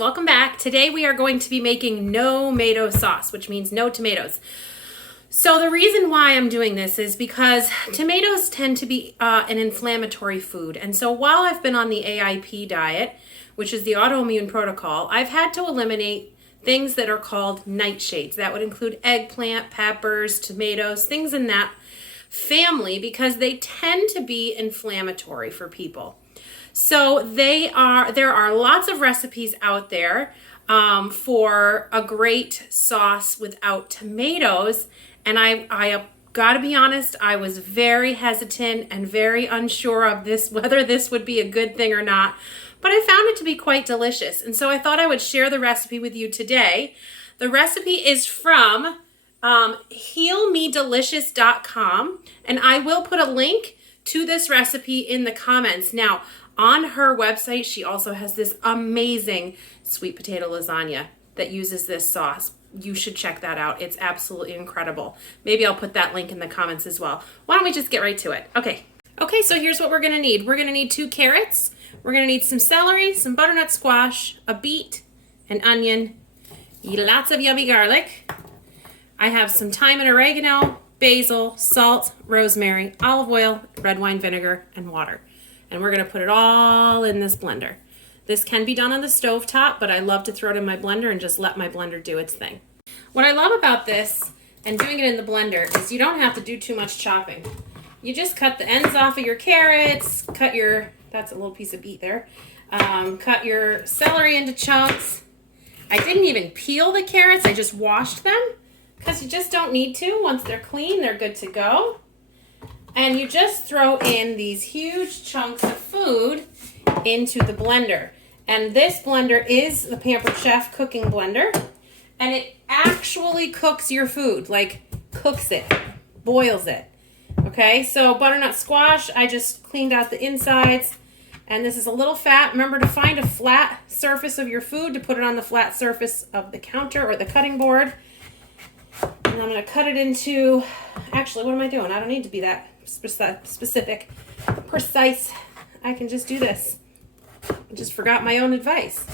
welcome back. Today we are going to be making no-mato sauce, which means no tomatoes. So the reason why I'm doing this is because tomatoes tend to be an inflammatory food. And so while I've been on the AIP diet, which is the autoimmune protocol, I've had to eliminate things that are called nightshades. That would include eggplant, peppers, tomatoes, things in that family, because they tend to be inflammatory for people. So there are lots of recipes out there for a great sauce without tomatoes. And I gotta be honest, I was very hesitant and very unsure of whether this would be a good thing or not. But I found it to be quite delicious. And so I thought I would share the recipe with you today. The recipe is from healmedelicious.com. And I will put a link to this recipe in the comments. Now, on her website, she also has this amazing sweet potato lasagna that uses this sauce. You should check that out. It's absolutely incredible. Maybe I'll put that link in the comments as well. Why don't we just get right to it? Okay, so here's what we're gonna need. We're gonna need 2 carrots. We're gonna need some celery, some butternut squash, a beet, an onion, lots of yummy garlic. I have some thyme and oregano, basil, salt, rosemary, olive oil, red wine vinegar, and water. And we're gonna put it all in this blender. This can be done on the stove top, but I love to throw it in my blender and just let my blender do its thing. What I love about this and doing it in the blender is you don't have to do too much chopping. You just cut the ends off of your carrots, that's a little piece of beet there, cut your celery into chunks. I didn't even peel the carrots, I just washed them, because you just don't need to. Once they're clean, they're good to go. And you just throw in these huge chunks of food into the blender. And this blender is the Pampered Chef cooking blender. And it actually cooks your food, like cooks it, boils it. Okay, so butternut squash, I just cleaned out the insides. And this is a little fat. Remember to find a flat surface of your food to put it on the flat surface of the counter or the cutting board. And I'm gonna cut it into, actually, what am I doing? I don't need to be that specific, precise. I can just do this. I just forgot my own advice.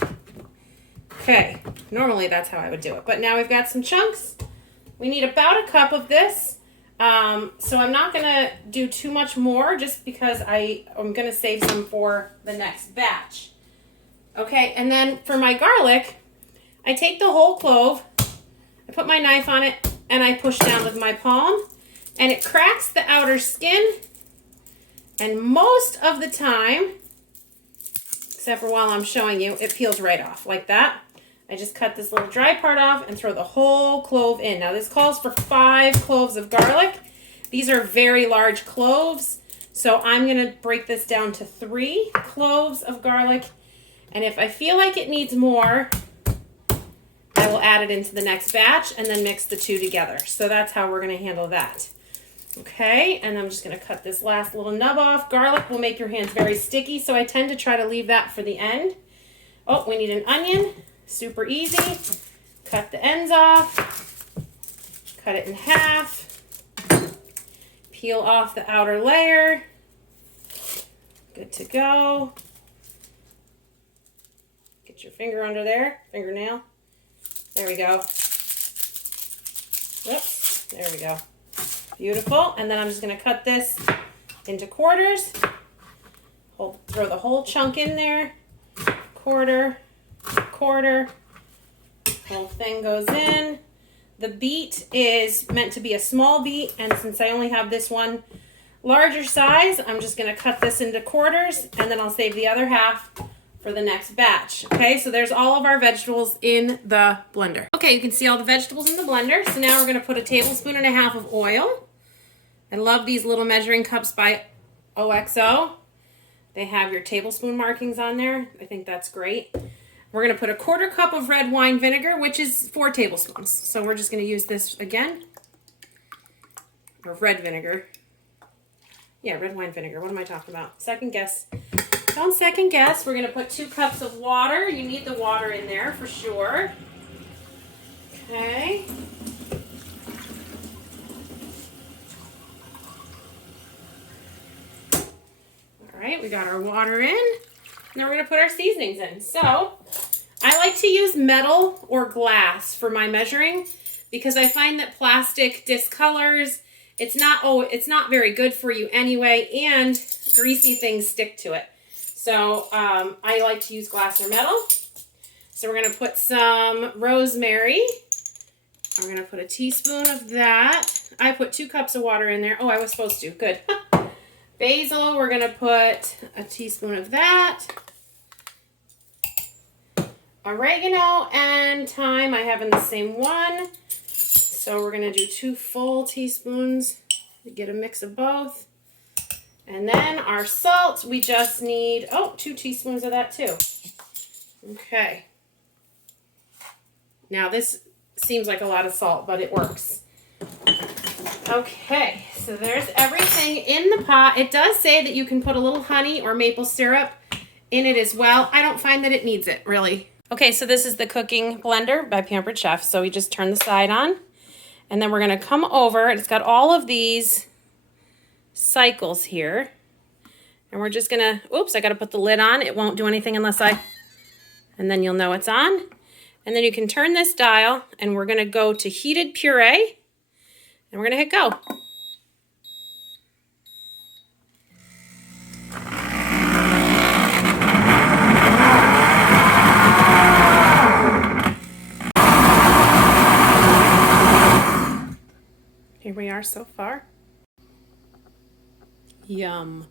Okay, normally that's how I would do it. But now we've got some chunks. We need about a cup of this. So I'm not gonna do too much more just because I'm gonna save some for the next batch. Okay, and then for my garlic, I take the whole clove, I put my knife on it, and I push down with my palm, and it cracks the outer skin. And most of the time, except for while I'm showing you, it peels right off like that. I just cut this little dry part off and throw the whole clove in. Now this calls for 5 cloves of garlic. These are very large cloves, so I'm gonna break this down to 3 cloves of garlic. And if I feel like it needs more, I will add it into the next batch and then mix the 2 together. So that's how we're gonna handle that. Okay, and I'm just gonna cut this last little nub off. Garlic will make your hands very sticky, so I tend to try to leave that for the end. Oh, we need an onion, super easy. Cut the ends off, cut it in half, peel off the outer layer. Good to go. Get your finger under there, fingernail. There we go. Whoops, there we go. Beautiful. And then I'm just going to cut this into quarters. Throw the whole chunk in there. Quarter, quarter. Whole thing goes in. The beet is meant to be a small beet, and since I only have this one larger size, I'm just going to cut this into quarters, and then I'll save the other half for the next batch. Okay, so there's all of our vegetables in the blender. Okay, you can see all the vegetables in the blender. So now we're gonna put 1.5 tablespoons of oil. I love these little measuring cups by OXO. They have your tablespoon markings on there. I think that's great. We're gonna put 1/4 cup of red wine vinegar, which is 4 tablespoons. So we're just gonna use this again. Or red vinegar. Yeah, red wine vinegar. What am I talking about? Second guess. Don't second guess. We're going to put 2 cups of water. You need the water in there for sure. Okay. All right, we got our water in. Now we're going to put our seasonings in. So I like to use metal or glass for my measuring because I find that plastic discolors. It's not very good for you anyway, and greasy things stick to it. So I like to use glass or metal. So we're going to put some rosemary. We're going to put a teaspoon of that. I put 2 cups of water in there. Oh, I was supposed to. Good. Basil, we're going to put a teaspoon of that. Oregano and thyme, I have in the same one. So we're going to do 2 full teaspoons to get a mix of both. And then our salt, we just need, 2 teaspoons of that too. Okay. Now this seems like a lot of salt, but it works. Okay, so there's everything in the pot. It does say that you can put a little honey or maple syrup in it as well. I don't find that it needs it, really. Okay, so this is the cooking blender by Pampered Chef. So we just turn the side on, and then we're gonna come over. It's got all of these cycles here. And we're just gonna, oops, I gotta put the lid on. It won't do anything unless and then you'll know it's on. And then you can turn this dial, and we're gonna go to heated puree, and we're gonna hit go. Here we are so far. Yum.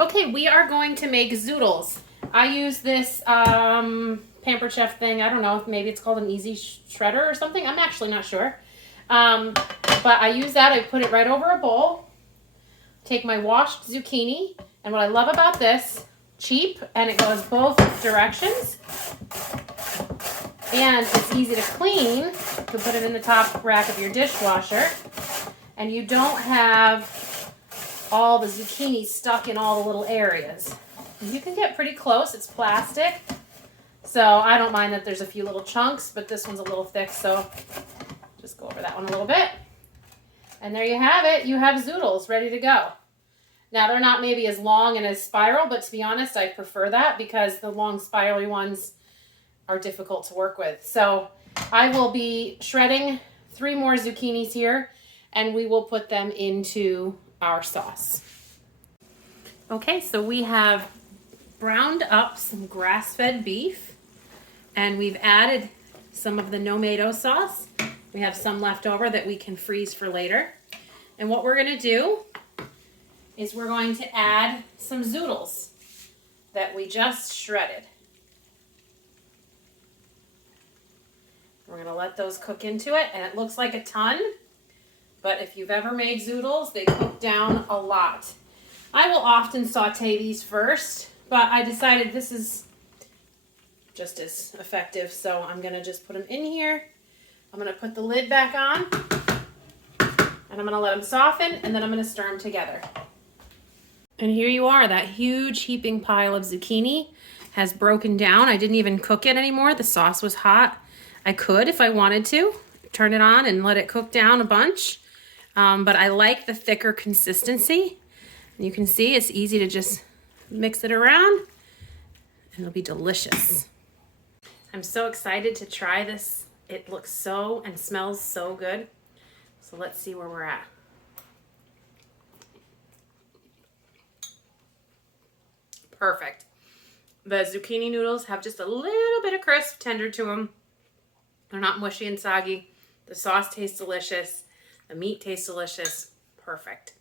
Okay, we are going to make zoodles. I use this Pampered Chef thing. I don't know if maybe it's called an easy shredder or something. I'm actually not sure. But I use that. I put it right over a bowl. Take my washed zucchini. And what I love about this, cheap, and it goes both directions. And it's easy to clean. You can put it in the top rack of your dishwasher. And you don't have all the zucchini stuck in all the little areas. You can get pretty close. It's plastic. So I don't mind that there's a few little chunks, but this one's a little thick, so just go over that one a little bit. And there you have it. You have zoodles ready to go. Now, they're not maybe as long and as spiral, but to be honest, I prefer that because the long spirally ones are difficult to work with. So I will be shredding 3 more zucchinis here, and we will put them into our sauce. Okay, so we have browned up some grass-fed beef, and we've added some of the Nomato sauce. We have some left over that we can freeze for later. And what we're gonna do is we're going to add some zoodles that we just shredded. We're gonna let those cook into it, and it looks like a ton, but if you've ever made zoodles, they cook down a lot. I will often saute these first, but I decided this is just as effective, so I'm gonna just put them in here. I'm gonna put the lid back on, and I'm gonna let them soften, and then I'm gonna stir them together. And here you are, that huge heaping pile of zucchini has broken down. I didn't even cook it anymore. The sauce was hot. I could, if I wanted to, turn it on and let it cook down a bunch. But I like the thicker consistency. And you can see it's easy to just mix it around, and it'll be delicious. I'm so excited to try this. It looks so and smells so good. So let's see where we're at. Perfect. The zucchini noodles have just a little bit of crisp, tender to them. They're not mushy and soggy. The sauce tastes delicious. The meat tastes delicious. Perfect.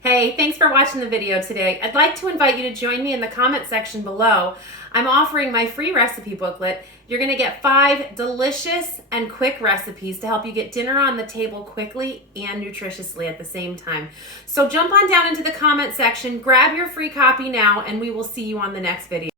Hey, thanks for watching the video today. I'd like to invite you to join me in the comment section below. I'm offering my free recipe booklet. You're going to get 5 delicious and quick recipes to help you get dinner on the table quickly and nutritiously at the same time. So jump on down into the comment section, grab your free copy now, and we will see you on the next video.